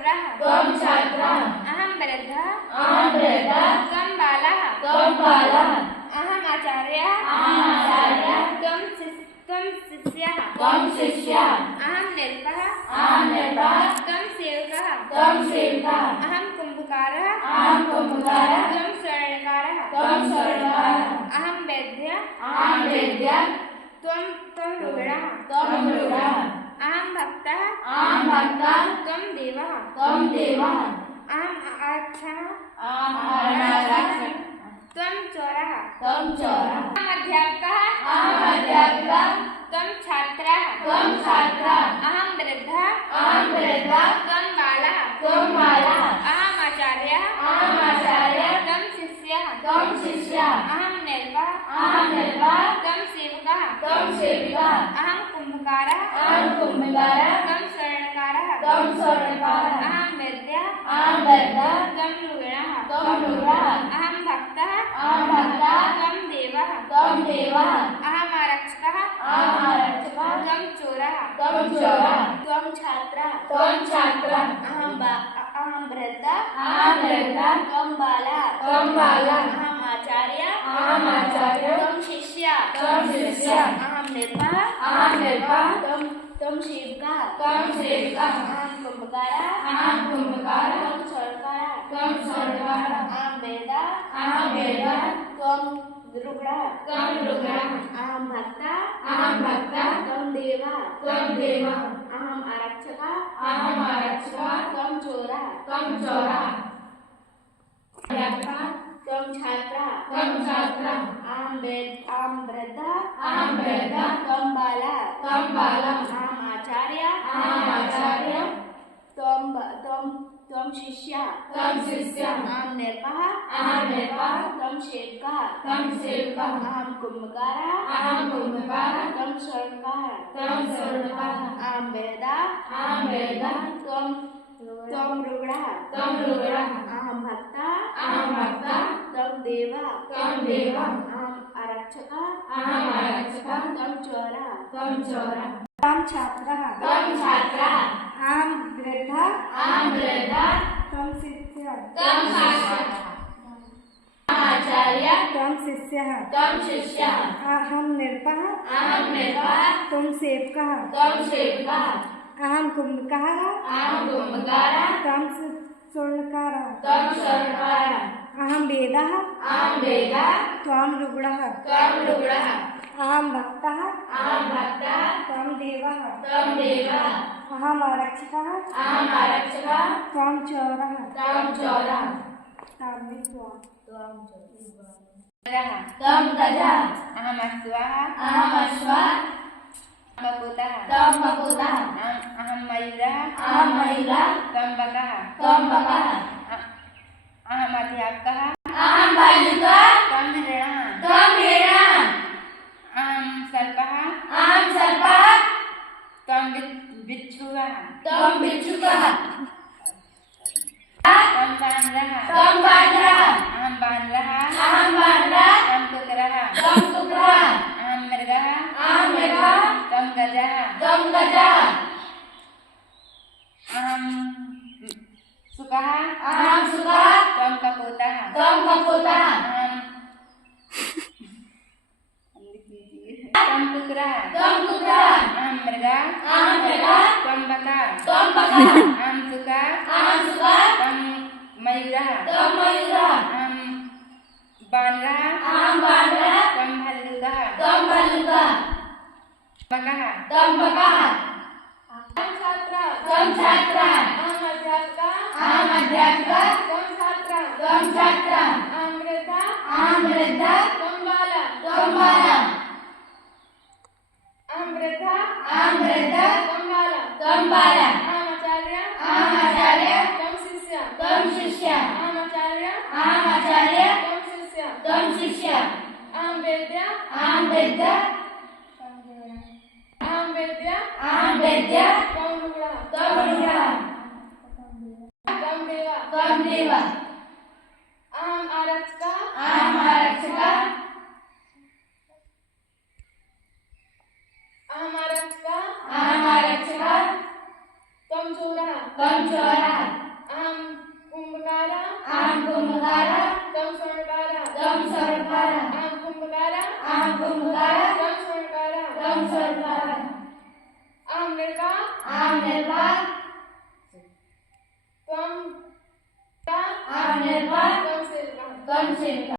छात्रः अहं वृद्धः त्वं बालः अहम् आचार्यः त्वं शिष्यः अहं नृपः त्वं सेवकः अहं कुम्भकारः त्वं स्वर्णकारः अहं वैद्यः त्वं रुग्णः अहं भक्तः त्वं देवः अहम् आरक्षः त्वं चोरः अहम् अध्यापकः त्वं छात्रः अहं वृद्धः त्वं बालः अहम् आचार्यः त्वं शिष्यः अहं नृपः त्वं सेवकः अहं कुम्भकारः त्वं स्वर्णकारः अहं वैद्यः त्वं रुग्णः अहं भक्तः त्वं देवः अहम् आरक्षकः त्वं चोरः त्वं छात्रः अहं वृद्धः त्वं बालः अहम् आचार्यः त्वं शिष्यः अहं नृपः त्वं सेवकः अहं कुम्भकारः त्वं स्वर्णकारः अहं वैद्यः त्वं रुग्णः अहं भक्तः त्वं देवः अहम् आरक्षकः त्वं चोरः त्वं छात्रः अहं वृद्धः त्वं बालः अहम् आचार्यः त्वं शिष्यः अहं नृपः त्वं सेवकः अहं कुम्भकारः त्वं स्वर्णकारः अहं वैद्यः त्वं रुग्णः अहं भक्तः त्वं देवः अहम् आरक्षकः त्वं चोरः त्वं छात्रः अहं वृद्धः त्वं शिष्यः त्वं शिष्यः अहं नृपः त्वं सेवकः अहं कुम्भकारः त्वं स्वर्णकारः अहं वैद्यः त्वं रुग्णः अहं भक्तः त्वं देवः अहम् आरक्षकः त्वं चोरः त्वं गजः अहम् अश्वः बकुतः अहं मयूरः त्वं बकः अहम् अध्यापकः त्वं हिरणः अहं सर्पः त्वं बिच्छुः त्वं बानरः अहं बानरः त्वं कुक्कुरः अहं मृगः त्वं गजः अहं शुकः त्वं कपोतः अहं त्वं कुक्कुरः अहं मृगः त्वं बकः अहं शुकः त्वं मयूरः अहं बानरः त्वं भल्लुकः बकः त्वं छात्रः अहम् अध्यापकः त्वं छात्रः अहं वृद्धः त्वं बालः त्वं बालः अहं वृद्धः त्वं बालः अहम् आचार्यः त्वं शिष्यः अहम् आचार्यः त्वं शिष्यः अहं वैद्यः त्वं रुग्णः त्वं देवः अहम् आरक्षकः त्वं चोरः त्वं चोरः अहं कुम्भकारः अहं कुम्भकारः त्वं स्वर्णकारः त्वं स्वर्णकारः अहं कुम्भकारः अहं कुम्भकारः त्वं स्वर्णकारः त्वं स्वर्णकारः अहं निर्वाक् अहं निर्वाक् त्वं अहं निर्वाक् त्वं सेवकः त्वं सेवकः